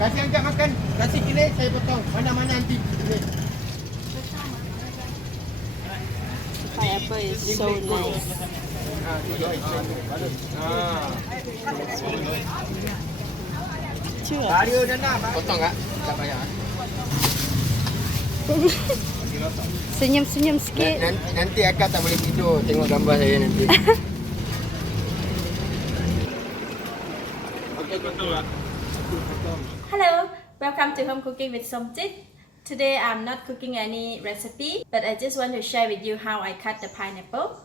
Kasih angkat makan. Kasih kini saya potong. Mana-mana nanti kini. Pineapple is so nice. Chưa. Bario dah nak. Potong tak? Tak payah. Senyum-senyum sikit. Nanti akak tak boleh tidur tengok gambar saya nanti. Hello, welcome to Home Cooking with Somjit. Today I'm not cooking any recipe, but I just want to share with you how I cut the pineapple.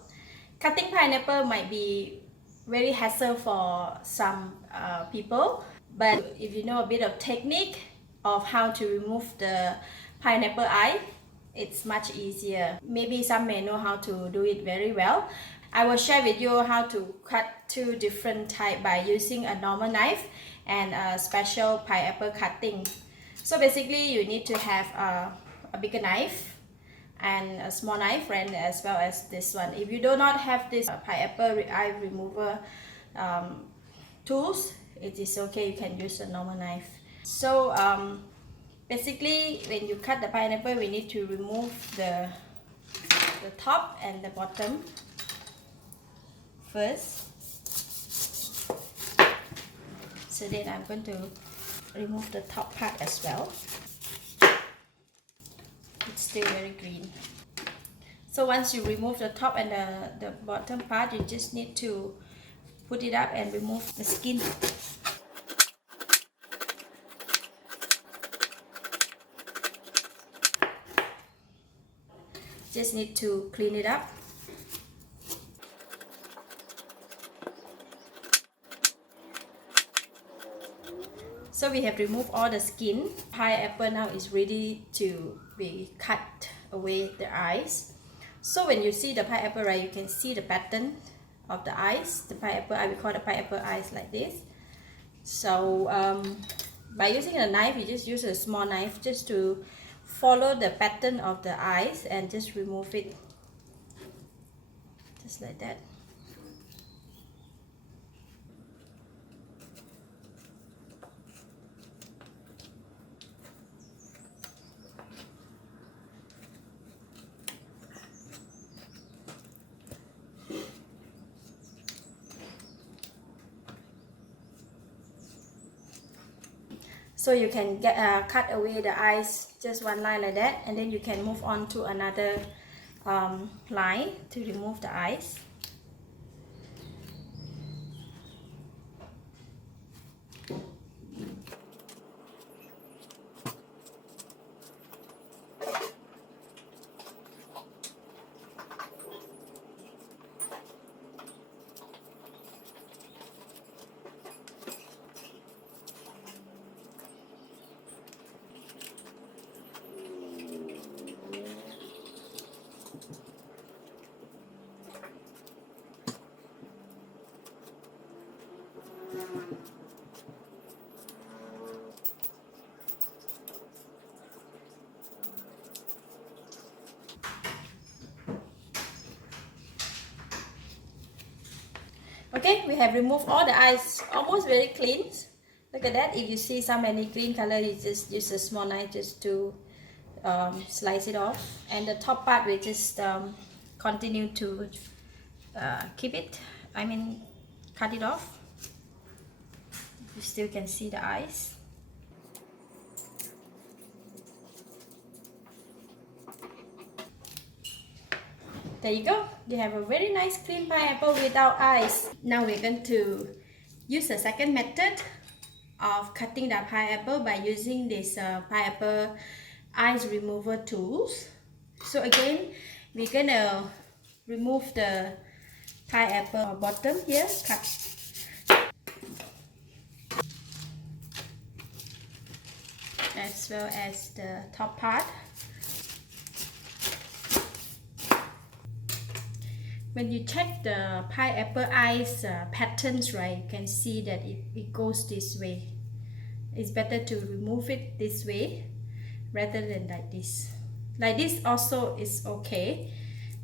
Cutting pineapple might be very hassle for some people, but if you know a bit of technique of how to remove the pineapple eye, it's much easier. Maybe some may know how to do it very well. I will share with you how to cut two different types by using a normal knife and a special pineapple cutting. So basically you need to have a bigger knife and a small knife, and as well as this one. If you do not have this pineapple eye remover tools, it is okay, you can use a normal knife. So basically when you cut the pineapple, we need to remove the top and the bottom first. So then I'm going to remove the top part as well. It's still very green. So once you remove the top and the bottom part, you just need to put it up and remove the skin. Just need to clean it up. So we have removed all the skin. Pineapple now is ready to be cut away the eyes. So when you see the pineapple, right, you can see the pattern of the eyes. The pineapple eye, we call the pineapple eyes like this. So by using a knife, you just use a small knife just to follow the pattern of the eyes and just remove it, just like that. So you can cut away the eyes, just one line like that, and then you can move on to another line to remove the eyes. Okay, we have removed all the eyes, almost very clean. Look at that. If you see any green color, you just use a small knife just to slice it off. And the top part, we just continue to keep it, cut it off. You still can see the eyes. There you go. You have a very nice clean pineapple without eyes. Now we're going to use the second method of cutting the pineapple by using this pineapple eyes remover tools. So again, we're gonna remove the pineapple bottom here, cut. As well as the top part. When you check the pineapple eyes patterns, right, you can see that it goes this way. It's better to remove it this way rather than like this. Like this also is okay,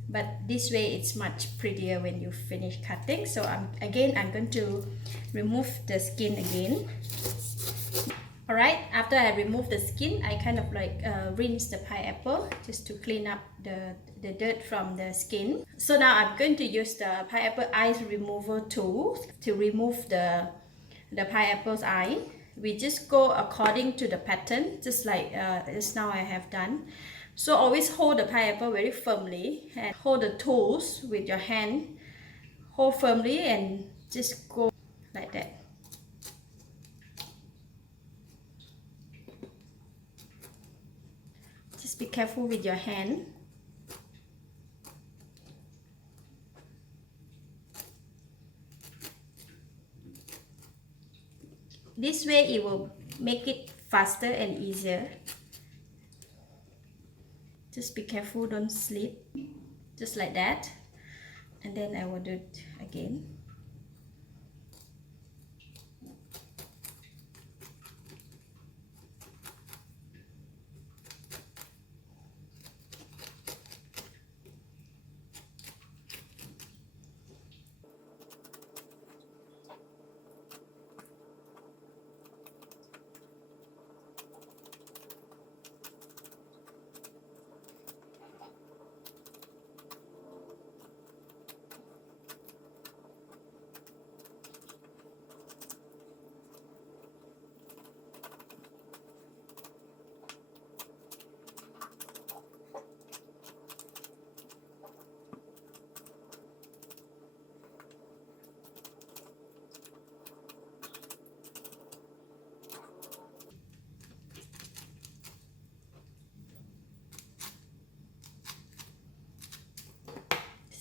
but this way it's much prettier when you finish cutting. So I'm going to remove the skin again. Alright, after I remove the skin, I kind of like rinse the pineapple just to clean up the dirt from the skin. So now I'm going to use the pineapple eyes removal tool to remove the pineapple's eye. We just go according to the pattern, just like just now I have done. So always hold the pineapple very firmly and hold the tools with your hand. Hold firmly and just go like that. Just be careful with your hand. This way it will make it faster and easier. Just be careful, don't slip. Just like that. And then I will do it again.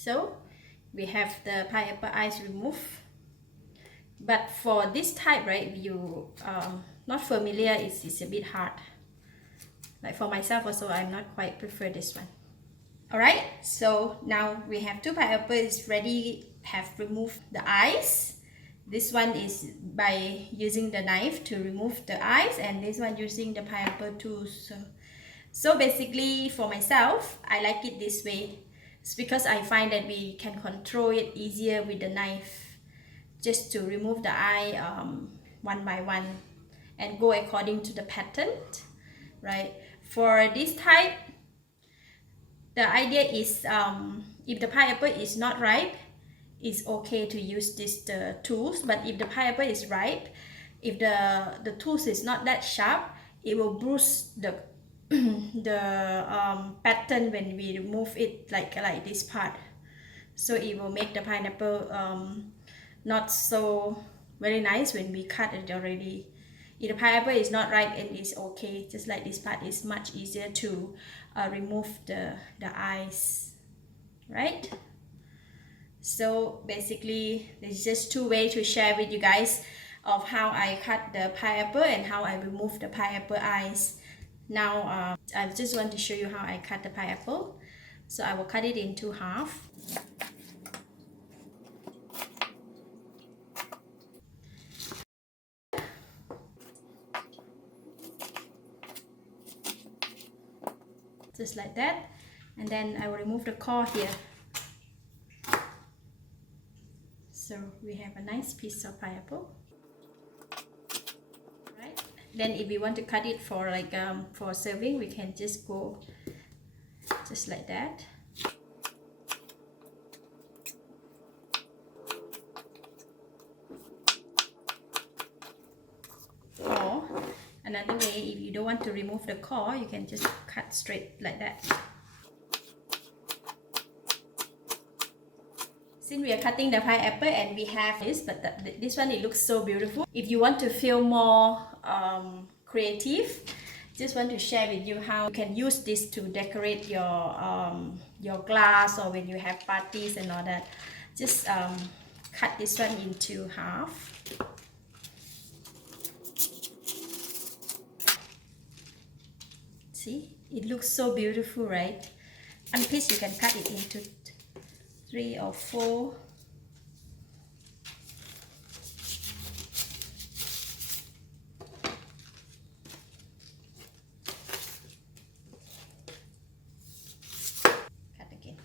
So we have the pineapple eyes removed. But for this type, right, you not familiar, it's a bit hard. Like for myself also, I'm not quite prefer this one. Alright, so now we have two pineapples ready, have removed the eyes. This one is by using the knife to remove the eyes, and this one using the pineapple tool. So basically for myself, I like it this way. It's because I find that we can control it easier with the knife, just to remove the eye one by one and go according to the pattern, right? For this type, the idea is if the pineapple is not ripe, it's okay to use this the tools. But if the pineapple is ripe, if the tools is not that sharp, it will bruise the pattern when we remove it, like this part. So it will make the pineapple not so very nice when we cut it already. If the pineapple is not ripe, and it's okay, just like this part is much easier to remove the eyes, right? So basically there's just two ways to share with you guys of how I cut the pineapple and how I remove the pineapple eyes. Now I just want to show you how I cut the pineapple. So I will cut it into half. Just like that, and then I will remove the core here. So we have a nice piece of pineapple, right? Then if we want to cut it for like for serving, we can just go just like that. Or another way, if you don't want to remove the core, you can just cut straight like that. Since we are cutting the pineapple and we have this, but this one, it looks so beautiful. If you want to feel more creative, just want to share with you how you can use this to decorate your glass, or when you have parties and all that. Just cut this one into half. See, it looks so beautiful, right? One piece you can cut it into 3 or 4. Cut again.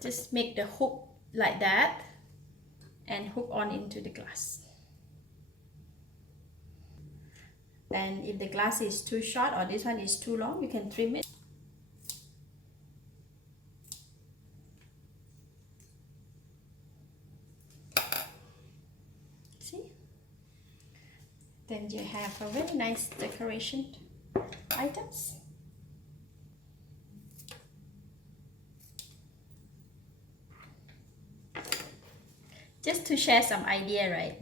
just make the hook like that and hook on into the glass. And if the glass is too short or this one is too long, you can trim it. See? Then you have a very nice decoration items. Just to share some idea, right?